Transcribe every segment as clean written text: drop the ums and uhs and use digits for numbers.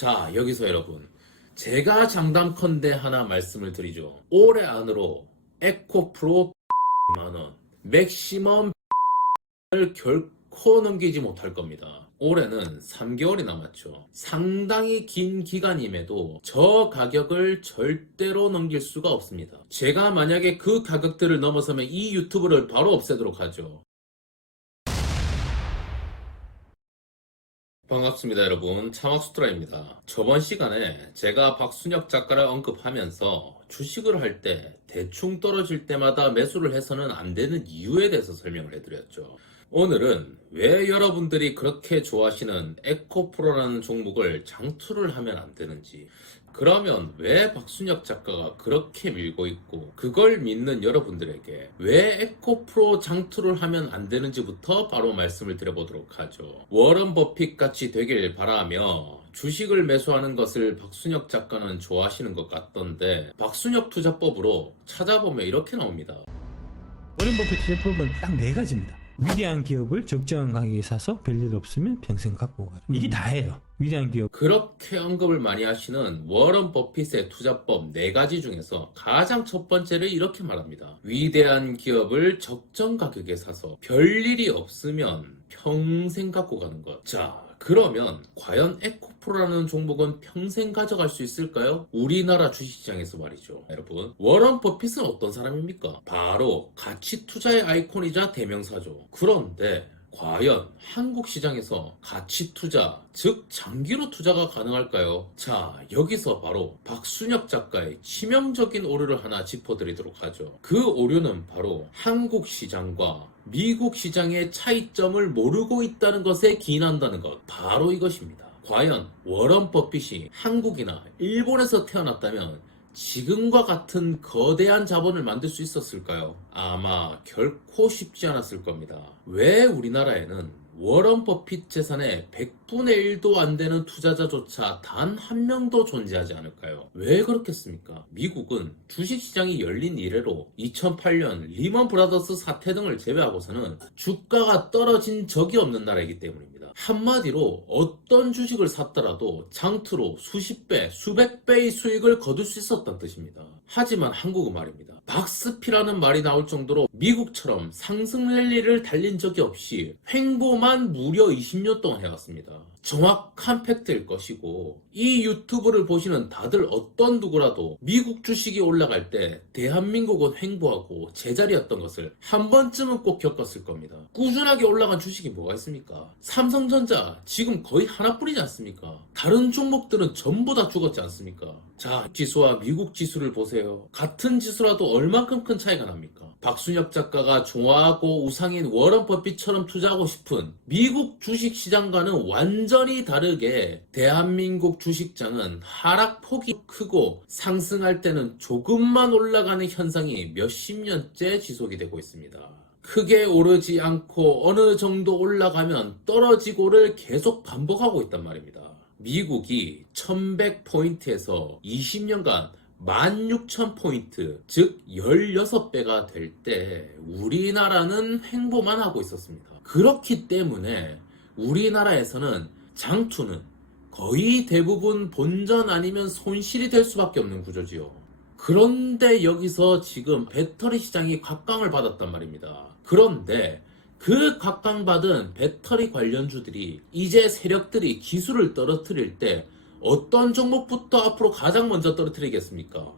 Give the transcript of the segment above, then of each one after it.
자, 여기서 여러분, 제가 장담컨대 하나 말씀을 드리죠. 올해 안으로 에코프로 10만원, 맥시멈 을 결코 넘기지 못할 겁니다. 올해는 3개월이 남았죠. 상당히 긴 기간임에도 저 가격을 절대로 넘길 수가 없습니다. 제가 만약에 그 가격들을 넘어서면 이 유튜브를 바로 없애도록 하죠. 반갑습니다, 여러분. 차막수트라입니다. 저번 시간에 제가 박순혁 작가를 언급하면서 주식을 할 때 대충 떨어질 때마다 매수를 해서는 안 되는 이유에 대해서 설명을 해드렸죠. 오늘은 왜 여러분들이 그렇게 좋아하시는 에코프로라는 종목을 장투를 하면 안 되는지, 그러면 왜 박순혁 작가가 그렇게 밀고 있고, 그걸 믿는 여러분들에게 왜 에코프로 장투를 하면 안 되는지부터 바로 말씀을 드려보도록 하죠. 워런 버핏 같이 되길 바라며 주식을 매수하는 것을 박순혁 작가는 좋아하시는 것 같던데, 박순혁 투자법으로 찾아보면 이렇게 나옵니다. 워런 버핏 제법은 딱 네 가지입니다. 위대한 기업을 적정한 가격에 사서 별일 없으면 평생 갖고 가라. 이게 다예요. 위대한 기업. 그렇게 언급을 많이 하시는 워런 버핏의 투자법 4가지 중에서 가장 첫 번째를 이렇게 말합니다. 위대한 기업을 적정 가격에 사서 별일이 없으면 평생 갖고 가는 것. 자, 그러면 과연 에코프로라는 종목은 평생 가져갈 수 있을까요? 우리나라 주식시장에서 말이죠. 여러분, 워런 버핏은 어떤 사람입니까? 바로 가치 투자의 아이콘이자 대명사죠. 그런데 과연 한국 시장에서 가치 투자, 즉 장기로 투자가 가능할까요? 자, 여기서 바로 박순혁 작가의 치명적인 오류를 하나 짚어드리도록 하죠. 그 오류는 바로 한국 시장과 미국 시장의 차이점을 모르고 있다는 것에 기인한다는 것, 바로 이것입니다. 과연 워런 버핏이 한국이나 일본에서 태어났다면 지금과 같은 거대한 자본을 만들 수 있었을까요? 아마 결코 쉽지 않았을 겁니다. 왜 우리나라에는 워런 버핏 재산의 100분의 1도 안 되는 투자자조차 단 한 명도 존재하지 않을까요? 왜 그렇겠습니까? 미국은 주식시장이 열린 이래로 2008년 리먼 브라더스 사태 등을 제외하고서는 주가가 떨어진 적이 없는 나라이기 때문입니다. 한마디로 어떤 주식을 샀더라도 장투로 수십 배, 수백 배의 수익을 거둘 수 있었다는 뜻입니다. 하지만 한국은 말입니다. 박스피라는 말이 나올 정도로 미국처럼 상승 랠리를 달린 적이 없이 횡보만 무려 20년 동안 해왔습니다. 정확한 팩트일 것이고, 이 유튜브를 보시는 다들 어떤 누구라도 미국 주식이 올라갈 때 대한민국은 횡보하고 제자리였던 것을 한 번쯤은 꼭 겪었을 겁니다. 꾸준하게 올라간 주식이 뭐가 있습니까? 삼성전자 지금 거의 하나뿐이지 않습니까? 다른 종목들은 전부 다 죽었지 않습니까? 자, 지수와 미국 지수를 보세요. 같은 지수라도 얼만큼 큰 차이가 납니까? 박순혁 작가가 좋아하고 우상인 워런 버핏처럼 투자하고 싶은 미국 주식시장과는 완전히 다르게 대한민국 주식장은 하락폭이 크고 상승할 때는 조금만 올라가는 현상이 몇십 년째 지속이 되고 있습니다. 크게 오르지 않고 어느 정도 올라가면 떨어지고를 계속 반복하고 있단 말입니다. 미국이 1100포인트에서 20년간 16,000포인트, 즉 16배가 될 때 우리나라는 횡보만 하고 있었습니다. 그렇기 때문에 우리나라에서는 장투는 거의 대부분 본전 아니면 손실이 될 수밖에 없는 구조지요. 그런데 여기서 지금 배터리 시장이 각광을 받았단 말입니다. 그런데 그 각광받은 배터리 관련주들이 이제 세력들이 기술을 떨어뜨릴 때 어떤 종목부터 앞으로 가장 먼저 떨어뜨리겠습니까?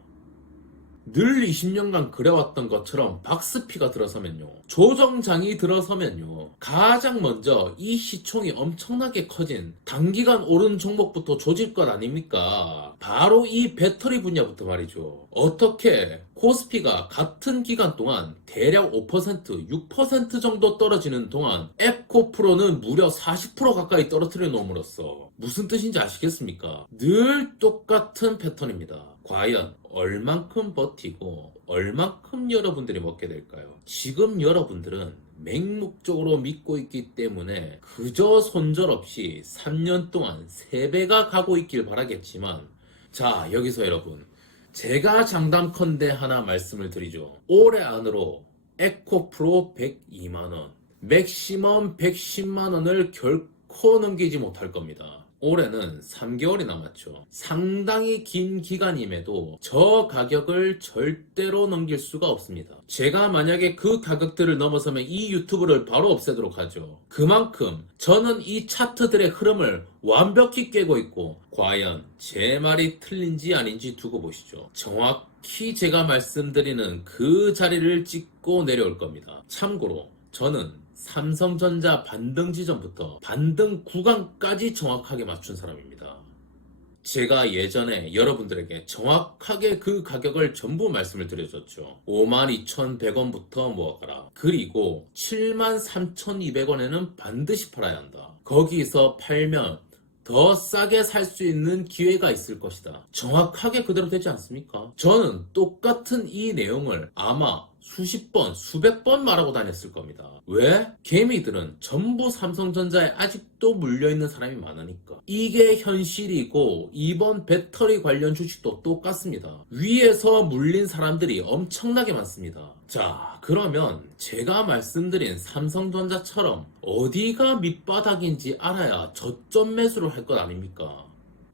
늘 20년간 그래왔던 것처럼 박스피가 들어서면요, 조정장이 들어서면요, 가장 먼저 이 시총이 엄청나게 커진 단기간 오른 종목부터 조질 것 아닙니까? 바로 이 배터리 분야부터 말이죠. 어떻게 코스피가 같은 기간 동안 대략 5%, 6% 정도 떨어지는 동안 에코프로는 무려 40% 가까이 떨어뜨려 놓음으로써 무슨 뜻인지 아시겠습니까? 늘 똑같은 패턴입니다. 과연 얼만큼 버티고 얼만큼 여러분들이 먹게 될까요? 지금 여러분들은 맹목적으로 믿고 있기 때문에 그저 손절없이 3년 동안 3배가 가고 있길 바라겠지만, 자, 여기서 여러분, 제가 장담컨대 하나 말씀을 드리죠. 올해 안으로 에코프로 102만원, 맥시멈 110만원을 결코 넘기지 못할 겁니다. 올해는 3개월이 남았죠. 상당히 긴 기간임에도 저 가격을 절대로 넘길 수가 없습니다. 제가 만약에 그 가격들을 넘어서면 이 유튜브를 바로 없애도록 하죠. 그만큼 저는 이 차트들의 흐름을 완벽히 깨고 있고, 과연 제 말이 틀린지 아닌지 두고 보시죠. 정확히 제가 말씀드리는 그 자리를 찍고 내려올 겁니다. 참고로 저는 삼성전자 반등 지점부터 반등 구간까지 정확하게 맞춘 사람입니다. 제가 예전에 여러분들에게 정확하게 그 가격을 전부 말씀을 드려줬죠. 52,100원부터 모아가라. 그리고 73,200원에는 반드시 팔아야 한다. 거기서 팔면 더 싸게 살 수 있는 기회가 있을 것이다. 정확하게 그대로 되지 않습니까? 저는 똑같은 이 내용을 아마 수십 번, 수백 번 말하고 다녔을 겁니다. 왜? 개미들은 전부 삼성전자에 아직도 물려있는 사람이 많으니까. 이게 현실이고, 이번 배터리 관련 주식도 똑같습니다. 위에서 물린 사람들이 엄청나게 많습니다. 자, 그러면 제가 말씀드린 삼성전자처럼 어디가 밑바닥인지 알아야 저점 매수를 할 것 아닙니까?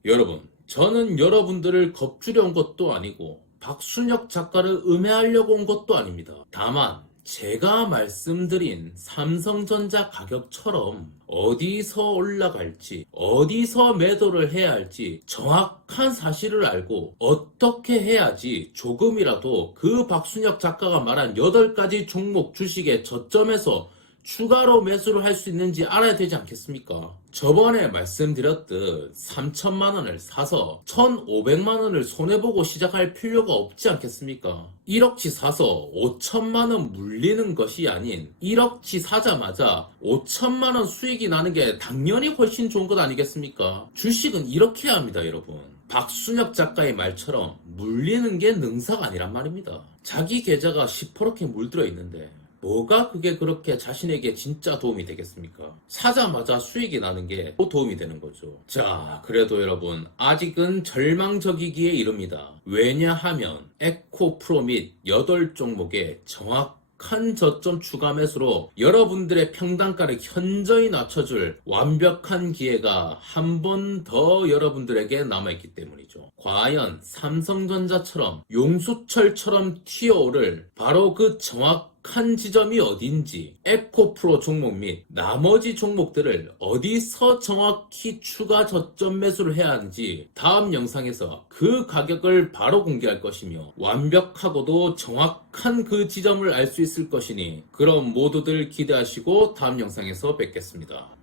여러분, 저는 여러분들을 겁주려 온 것도 아니고 박순혁 작가를 음해하려고 온 것도 아닙니다. 다만 제가 말씀드린 삼성전자 가격처럼 어디서 올라갈지, 어디서 매도를 해야 할지 정확한 사실을 알고 어떻게 해야지 조금이라도 그 박순혁 작가가 말한 8가지 종목 주식의 저점에서 추가로 매수를 할 수 있는지 알아야 되지 않겠습니까? 저번에 말씀드렸듯 3천만 원을 사서 1,500만 원을 손해보고 시작할 필요가 없지 않겠습니까? 1억치 사서 5천만 원 물리는 것이 아닌 1억치 사자마자 5천만 원 수익이 나는 게 당연히 훨씬 좋은 것 아니겠습니까? 주식은 이렇게 해야 합니다, 여러분. 박순혁 작가의 말처럼 물리는 게 능사가 아니란 말입니다. 자기 계좌가 시퍼렇게 물들어 있는데 뭐가 그게 그렇게 자신에게 진짜 도움이 되겠습니까? 사자마자 수익이 나는 게 또 도움이 되는 거죠. 자, 그래도 여러분 아직은 절망적이기에 이릅니다. 왜냐하면 에코프로 및 8종목의 정확한 저점 추가 매수로 여러분들의 평단가를 현저히 낮춰줄 완벽한 기회가 한 번 더 여러분들에게 남아있기 때문이죠. 과연 삼성전자처럼 용수철처럼 튀어오를 바로 그 정확한 지점이 어딘지, 에코프로 종목 및 나머지 종목들을 어디서 정확히 추가 저점 매수를 해야 하는지 다음 영상에서 그 가격을 바로 공개할 것이며 완벽하고도 정확한 그 지점을 알 수 있을 것이니 그럼 모두들 기대하시고 다음 영상에서 뵙겠습니다.